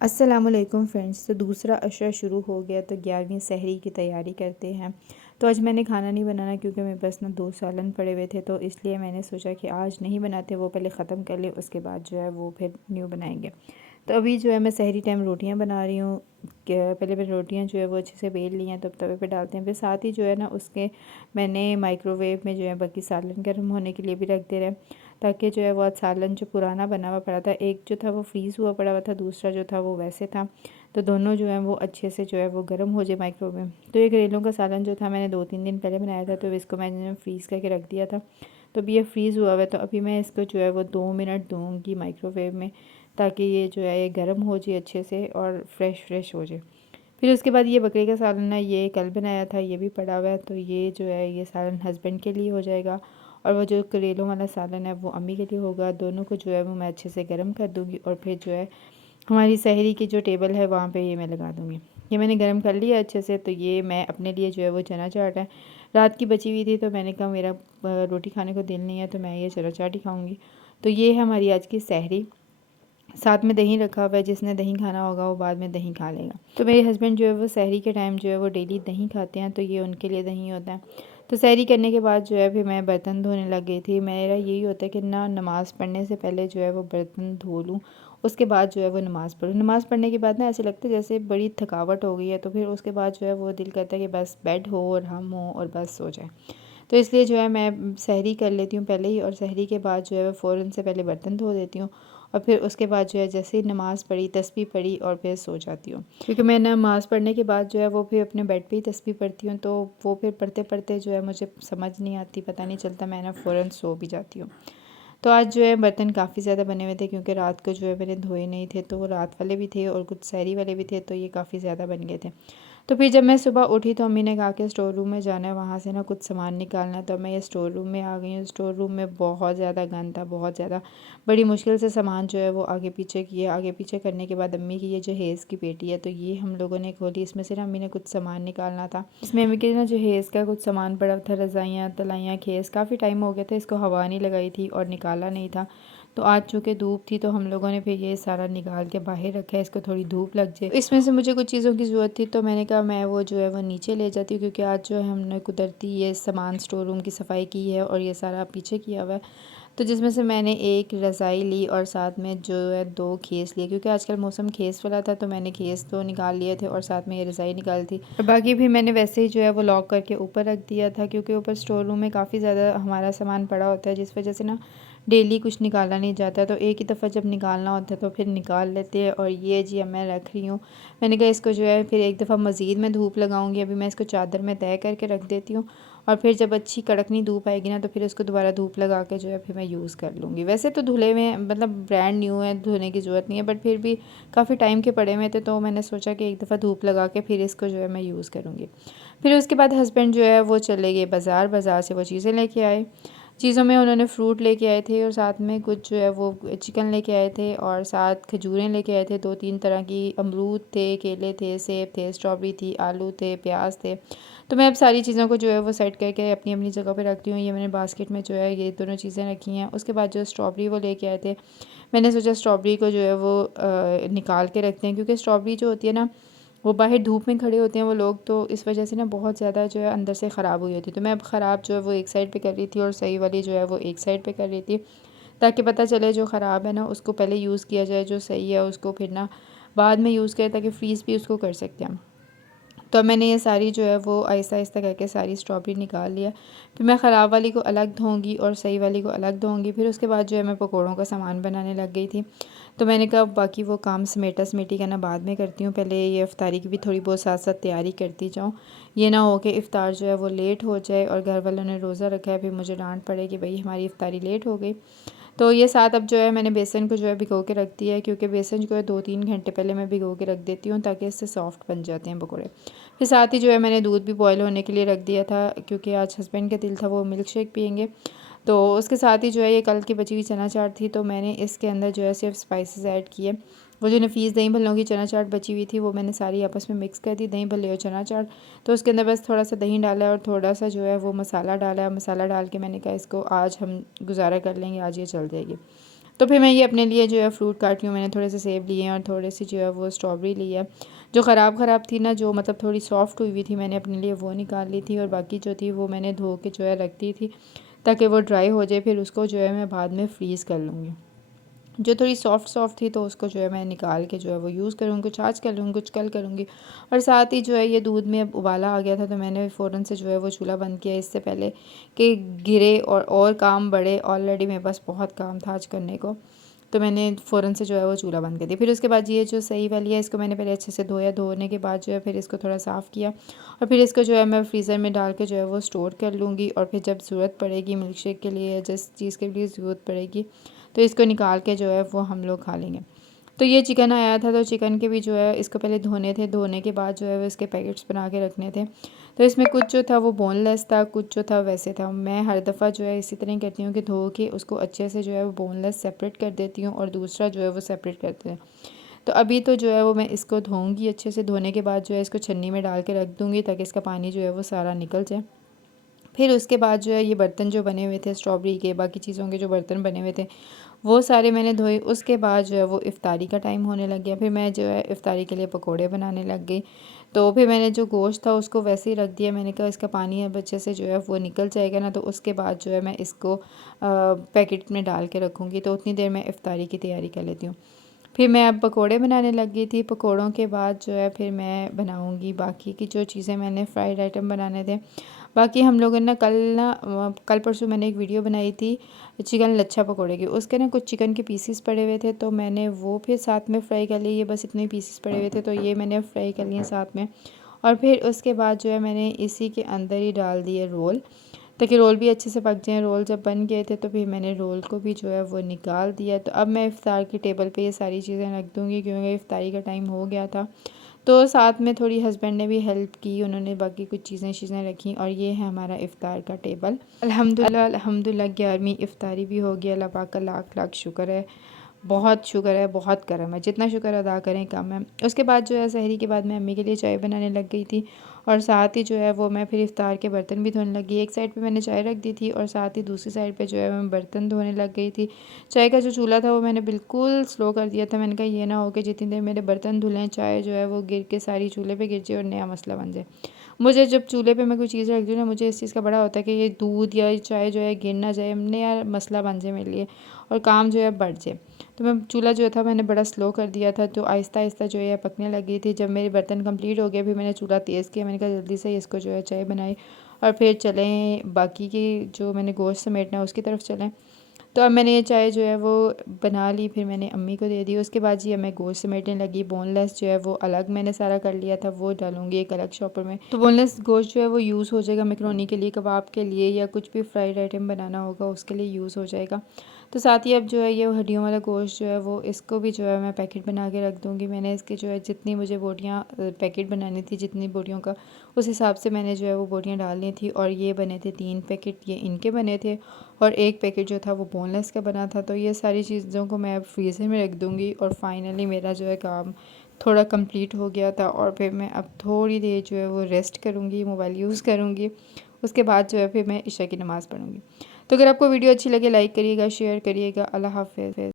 अस्सलामुअलैकुम फ्रेंड्स। तो दूसरा अशरा शुरू हो गया तो 11वीं सहरी की तैयारी करते हैं। तो आज मैंने खाना नहीं बनाना क्योंकि मेरे पास ना 2 सालन पड़े हुए थे, तो इसलिए मैंने सोचा कि आज नहीं बनाते, वो पहले ख़त्म कर ले, उसके बाद जो है वो फिर न्यू बनाएंगे। तो अभी जो है मैं सहरी टाइम रोटियां बना रही हूँ। पहले मैंने रोटियां जो है वो अच्छे से बेल ली हैं, तब तवे पे डालते हैं। फिर साथ ही जो है ना उसके मैंने माइक्रोवेव में जो है बाकी सालन गर्म होने के लिए भी रख दे रहे हैं, ताकि जो है वो सालन जो पुराना बना हुआ पड़ा था, एक जो था वो फ्रीज़ हुआ पड़ा हुआ था, दूसरा जो था वो वैसे था। तो दोनों जो है वो अच्छे से जो है वो गर्म हो जाए माइक्रोवेव में। तो ये करेलों का सालन जो था मैंने 2-3 दिन पहले बनाया था, तो इसको मैंने फ्रीज़ करके रख दिया था। तो अभी ये फ्रीज़ हुआ हुआ है, तो अभी मैं इसको जो है वो 2 मिनट दूँगी माइक्रोवेव में, ताकि ये जो है ये गर्म हो जाए अच्छे से और फ्रेश हो जाए। फिर उसके बाद ये बकरे का सालन है, ये कल बनाया था, ये भी पड़ा हुआ है। तो ये जो है ये सालन हस्बैंड के लिए हो जाएगा, और वो जो करेलों वाला सालन है वो अम्मी के लिए होगा। दोनों को जो है वो मैं अच्छे से गर्म कर दूँगी, और फिर जो है हमारी सहरी की जो टेबल है वहाँ पे ये मैं लगा दूँगी। ये मैंने गर्म कर लिया अच्छे से। तो ये मैं अपने लिए जो है वो चना चाट है, रात की बची हुई थी, तो मैंने कहा मेरा रोटी खाने को दिल नहीं है, तो मैं ये चना चाट ही खाऊँगी। तो ये है हमारी आज की सहरी। साथ में दही रखा हुआ है, जिसने दही खाना होगा वो बाद में दही खा लेगा। तो मेरे हस्बैंड जो है वो सहरी के टाइम जो है वो डेली दही खाते हैं, तो ये उनके लिए दही होता है। तो सहरी करने के बाद जो है फिर मैं बर्तन धोने लग गई थी। मेरा यही होता है कि ना नमाज़ पढ़ने से पहले जो है वो बर्तन धो लूँ, उसके बाद जो है वो नमाज़ पढ़ूँ। नमाज़ पढ़ने के बाद ना ऐसे लगता है जैसे बड़ी थकावट हो गई है, तो फिर उसके बाद जो है वो दिल करता है कि बस बेड हो और हम हो और बस सो जाए। तो इसलिए जो है मैं सहरी कर लेती हूँ पहले ही, और सहरी के बाद जो है फ़ौरन से पहले बर्तन धो देती हूँ, और फिर उसके बाद जो है जैसे ही नमाज़ पढ़ी, तस्बीह पढ़ी, और फिर सो जाती हूँ। क्योंकि मैं नमाज़ पढ़ने के बाद जो है वो फिर अपने बेड पे ही तस्बीह पढ़ती हूँ, तो वो फिर पढ़ते पढ़ते जो है मुझे समझ नहीं आती, पता नहीं चलता, मैं ना फ़ौरन सो भी जाती हूँ। तो आज जो है बर्तन काफ़ी ज़्यादा बने हुए थे, क्योंकि रात को जो है मैंने धोए नहीं थे, तो वो रात वाले भी थे और कुछ सहरी वाले भी थे, तो ये काफ़ी ज़्यादा बन गए थे। तो फिर जब मैं सुबह उठी तो अम्मी ने कहा कि स्टोर रूम में जाना है, वहाँ से ना कुछ सामान निकालना है। तो मैं ये स्टोर रूम में आ गई हूँ। स्टोर रूम में बहुत ज़्यादा गंद था, बहुत ज़्यादा। बड़ी मुश्किल से सामान जो है वो आगे पीछे किया। आगे पीछे करने के बाद अम्मी की ये जो हेज़ की पेटी है, तो ये हम लोगों ने खोली। इसमें से ना अम्मी ने कुछ सामान निकालना था। इसमें अम्मी के ना जो हेज़ का कुछ सामान पड़ा था, रज़ाइयाँ, तलाइयाँ, खेस, काफ़ी टाइम हो गया था इसको हवा नहीं लगाई थी और निकाला नहीं था। तो आज चूँकि धूप थी, तो हम लोगों ने फिर ये सारा निकाल के बाहर रखा है, इसको थोड़ी धूप लग जाए। इसमें से मुझे कुछ चीज़ों की ज़रूरत थी, तो मैंने कहा मैं वो जो है वो नीचे ले जाती हूँ, क्योंकि आज जो है हमने कुदरती ये सामान स्टोर रूम की सफाई की है, और ये सारा पीछे किया हुआ है। तो जिसमें से मैंने एक रज़ाई ली, और साथ में जो है 2 खेस लिए, क्योंकि आजकल मौसम खेस वाला था, तो मैंने खेस तो निकाल लिए थे और साथ में ये रज़ाई निकाली थी। और बाकी भी मैंने वैसे ही जो है वो लॉक करके ऊपर रख दिया था, क्योंकि ऊपर स्टोर रूम में काफ़ी ज़्यादा हमारा सामान पड़ा होता है, जिस वजह से ना डेली कुछ निकाला नहीं जाता। तो एक ही दफ़ा जब निकालना होता है तो फिर निकाल लेते हैं। और ये जी अब मैं रख रही हूँ। मैंने कहा इसको जो है फिर एक दफ़ा मज़ीद मैं धूप लगाऊंगी। अभी मैं इसको चादर में तय करके रख देती हूँ, और फिर जब अच्छी कड़कनी धूप आएगी ना, तो फिर उसको दोबारा धूप लगा के जो है फिर मैं यूज़ कर लूँगी। वैसे तो धुले में मतलब ब्रांड न्यू है, धोने की ज़रूरत नहीं है, बट फिर भी काफ़ी टाइम के पड़े हुए थे, तो मैंने सोचा कि एक दफ़ा धूप लगा के फिर इसको जो है मैं यूज़ करूँगी। फिर उसके बाद हस्बैंड जो है वो चले गए बाज़ार। बाज़ार से वो चीज़ें लेके आए। चीज़ों में उन्होंने फ्रूट लेके आए थे, और साथ में कुछ जो है वो चिकन लेके आए थे, और साथ खजूरें लेके आए थे 2-3 तरह की। अमरूद थे, केले थे, सेब थे, स्ट्रॉबेरी थी, आलू थे, प्याज थे। तो मैं अब सारी चीज़ों को जो है वो सेट करके अपनी अपनी जगह पे रखती हूँ। ये मैंने बास्केट में जो है ये दोनों चीज़ें रखी हैं। उसके बाद जो स्ट्रॉबेरी वो लेके आए थे, मैंने सोचा स्ट्रॉबेरी को जो है वो निकाल के रखते हैं, क्योंकि स्ट्रॉबेरी जो होती है ना, वो बाहर धूप में खड़े होते हैं वो लोग, तो इस वजह से ना बहुत ज़्यादा जो है अंदर से ख़राब हुई होती है। तो मैं अब ख़राब जो है वो एक साइड पे कर रही थी, और सही वाली जो है वो एक साइड पे कर रही थी, ताकि पता चले जो ख़राब है ना उसको पहले यूज़ किया जाए, जो सही है उसको फिर ना बाद में यूज़ करें, ताकि फ्रीज़ भी उसको कर सकते हैं। तो मैंने ये सारी जो है वो आहिस्ता आहिस्ता करके सारी स्ट्रॉबेरी निकाल लिया। फिर मैं ख़राब वाली को अलग धोऊंगी और सही वाली को अलग धोऊंगी। फिर उसके बाद जो है मैं पकौड़ों का सामान बनाने लग गई थी। तो मैंने कहा बाकी वो काम समेटा समेटी का ना बाद में करती हूँ, पहले ये इफ्तारी की भी थोड़ी बहुत साथ साथ तैयारी करती जाऊँ। ये ना हो कि इफ़्तार जो है वो लेट हो जाए और घर वालों ने रोज़ा रखा है, फिर मुझे डांट पड़े कि भाई हमारी इफ्तारी लेट हो गई। तो ये साथ अब जो है मैंने बेसन को जो है भिगो के रख दिया है, क्योंकि बेसन जो है 2-3 घंटे पहले मैं भिगो के रख देती हूँ, ताकि इससे सॉफ्ट बन जाते हैं पकौड़े। फिर साथ ही जो है मैंने दूध भी बॉयल होने के लिए रख दिया था, क्योंकि आज हस्बैंड का दिल था वो मिल्क शेक पियेंगे। तो उसके साथ ही जो है ये कल की बची हुई चना चाट थी, तो मैंने इसके अंदर जो है सिर्फ स्पाइसेस ऐड किए। वो जो नफीस दही भल्लों की चना चाट बची हुई थी, वो मैंने सारी आपस में मिक्स कर दी, दही भल्ले और चना चाट। तो उसके अंदर बस थोड़ा सा दही डाला है और थोड़ा सा जो है वो मसाला डाला है। मसाला डाल के मैंने कहा इसको आज हम गुजारा कर लेंगे, आज ये चल जाएगी। तो फिर मैं ये अपने लिए जो है फ्रूट काट रही हूँ। मैंने थोड़े से सेब लिए हैं और थोड़े से जो है वो स्ट्रॉबेरी ली है। जो ख़राब थी ना, जो मतलब थोड़ी सॉफ्ट हुई थी, मैंने अपने लिए वो निकाल ली थी और बाकी जो थी वो मैंने धो के जो है रख दी थी ताकि वो ड्राई हो जाए। फिर उसको जो है मैं बाद में फ्रीज़ कर लूँगी। जो थोड़ी सॉफ्ट थी तो उसको जो है मैं निकाल के जो है वो यूज़ करूँगी, कुछ आज कर लूँगी, कुछ कल करूँगी। और साथ ही जो है ये दूध में अब उबाला आ गया था तो मैंने फ़ौरन से जो है वो चूल्हा बंद किया इससे पहले कि गिरे और काम बढ़े। ऑलरेडी मेरे पास बहुत काम था आज करने को, तो मैंने फ़ौरन से जो है वो चूल्हा बंद कर दिया। फिर उसके बाद ये जो सही वाली है इसको मैंने पहले अच्छे से धोया। धोने के बाद जो है फिर इसको थोड़ा साफ़ किया और फिर इसको जो है मैं फ्रीज़र में डाल के जो है वो स्टोर कर लूँगी। और फिर जब ज़रूरत पड़ेगी मिल्क शेक के लिए या जिस चीज़ के लिए ज़रूरत पड़ेगी तो इसको निकाल के जो है वो हम लोग खा लेंगे। तो ये चिकन आया था तो चिकन के भी जो है इसको पहले धोने थे, धोने के बाद जो है वो इसके पैकेट्स बना के रखने थे। तो इसमें कुछ जो था वो बोनलेस था, कुछ जो था वैसे था। मैं हर दफ़ा जो है इसी तरह करती हूँ कि धो के उसको अच्छे से जो है वो बोनलेस सेपरेट कर देती हूँ और दूसरा जो है वो सेपरेट करते हैं। तो अभी तो जो है वो मैं इसको धोऊँगी अच्छे से। धोने के बाद जो है इसको छन्नी में डाल के रख दूँगी ताकि इसका पानी जो है वो सारा निकल जाए। फिर उसके बाद जो है ये बर्तन जो बने हुए थे स्ट्रॉबेरी के, बाकी चीज़ों के जो बर्तन बने हुए थे वो सारे मैंने धोए। उसके बाद जो है वो इफ़्तारी का टाइम होने लग गया। फिर मैं जो है इफ़्तारी के लिए पकोड़े बनाने लग गई। तो फिर मैंने जो गोश्त था उसको वैसे ही रख दिया। मैंने कहा इसका पानी अब अच्छे से जो है वो निकल जाएगा ना, तो उसके बाद जो है मैं इसको पैकेट में डाल के रखूँगी। तो उतनी देर में इफ़्तारी की तैयारी कर लेती हूँ। फिर मैं अब पकोड़े बनाने लग गई थी। पकोड़ों के बाद जो है फिर मैं बनाऊँगी बाकी की जो चीज़ें मैंने फ्राइड आइटम बनाने थे। बाकी हम लोगों ने कल परसों मैंने एक वीडियो बनाई थी चिकन लच्छा पकोड़े की। उसके ना कुछ चिकन के पीसेस पड़े हुए थे तो मैंने वो फिर साथ में फ्राई कर लिए। ये बस इतने पीसेस पड़े हुए थे तो ये मैंने फ्राई कर लिए साथ में। और फिर उसके बाद जो है मैंने इसी के अंदर ही डाल दिए रोल ताकि रोल भी अच्छे से पक जाएँ। रोल जब बन गए थे तो फिर मैंने रोल को भी जो है वो निकाल दिया। तो अब मैं इफ़्तार की टेबल पे ये सारी चीज़ें रख दूँगी क्योंकि इफ़्तारी का टाइम हो गया था। तो साथ में थोड़ी हस्बैंड ने भी हेल्प की, उन्होंने बाकी कुछ चीज़ें रखी और ये है हमारा इफ़्तार का टेबल। अल्हम्दुलिल्लाह 11वीं इफ़्तारी भी हो गई। अल्लाह पाक का लाख लाख शुक्र है, बहुत शुक्र है, बहुत करम है। जितना शुक्र अदा करें कम है। उसके बाद जो है सहरी के बाद मैं अम्मी के लिए चाय बनाने लग गई थी और साथ ही जो है वो मैं फिर इफ़्तार के बर्तन भी धोने लगी। एक साइड पे मैंने चाय रख दी थी और साथ ही दूसरी साइड पे जो है मैं बर्तन धोने लग गई थी। चाय का जो चूल्हा था वो मैंने बिल्कुल स्लो कर दिया था। मैंने कहा ये ना हो कि जितनी देर मेरे बर्तन धुलें चाय जो है वो गिर के सारी चूल्हे पे गिर जाए और नया मसला बन जाए। मुझे जब चूल्हे पे मैं कोई चीज़ रख दूँ ना, मुझे इस चीज़ का बड़ा होता है कि ये दूध या ये चाय जो है गिर ना जाए, नया मसला बन जाए मेरे लिए और काम जो है बढ़ जाए। तो मैं चूल्हा जो था मैंने बड़ा स्लो कर दिया था तो आहिस्ता आहिस्ता जो है पकने लगी थी। जब मेरे बर्तन कंप्लीट हो गए फिर मैंने चूल्हा तेज़ किया। मैंने कहा जल्दी से इसको जो है चाय बनाई और फिर चलें बाकी की जो मैंने गोश्त समेटना है उसकी तरफ चलें। तो अब मैंने ये चाय जो है वो बना ली, फिर मैंने अम्मी को दे दी। उसके बाद जी मैं गोश्त समेटने लगी। बोनलेस जो है वो अलग मैंने सारा कर लिया था, वो डालूंगी एक अलग शॉपर में। तो बोनलेस गोश्त जो है वो यूज़ हो जाएगा मैकरोनी के लिए, कबाब के लिए या कुछ भी फ्राइड आइटम बनाना होगा उसके लिए यूज़ हो जाएगा। तो साथ ही अब जो है ये हड्डियों वाला गोश्त जो है वो इसको भी जो है मैं पैकेट बना के रख दूँगी। मैंने इसके जो है जितनी मुझे बोटियाँ पैकेट बनानी थी, जितनी बोटियों का उस हिसाब से मैंने जो है वो बोटियाँ डालनी थी। और ये बने थे 3 पैकेट, ये इनके बने थे और एक पैकेट जो था वो बोनलेस का बना था। तो ये सारी चीज़ों को मैं अब फ्रीज़र में रख दूँगी। और फाइनली मेरा जो है काम थोड़ा कंप्लीट हो गया था और फिर मैं अब थोड़ी देर जो है वो रेस्ट करूँगी, मोबाइल यूज़ करूँगी। उसके बाद जो है फिर मैं इशा की नमाज़ पढ़ूँगी। तो अगर आपको वीडियो अच्छी लगे लाइक करिएगा, शेयर करिएगा। अल्लाह हाफ़िज़।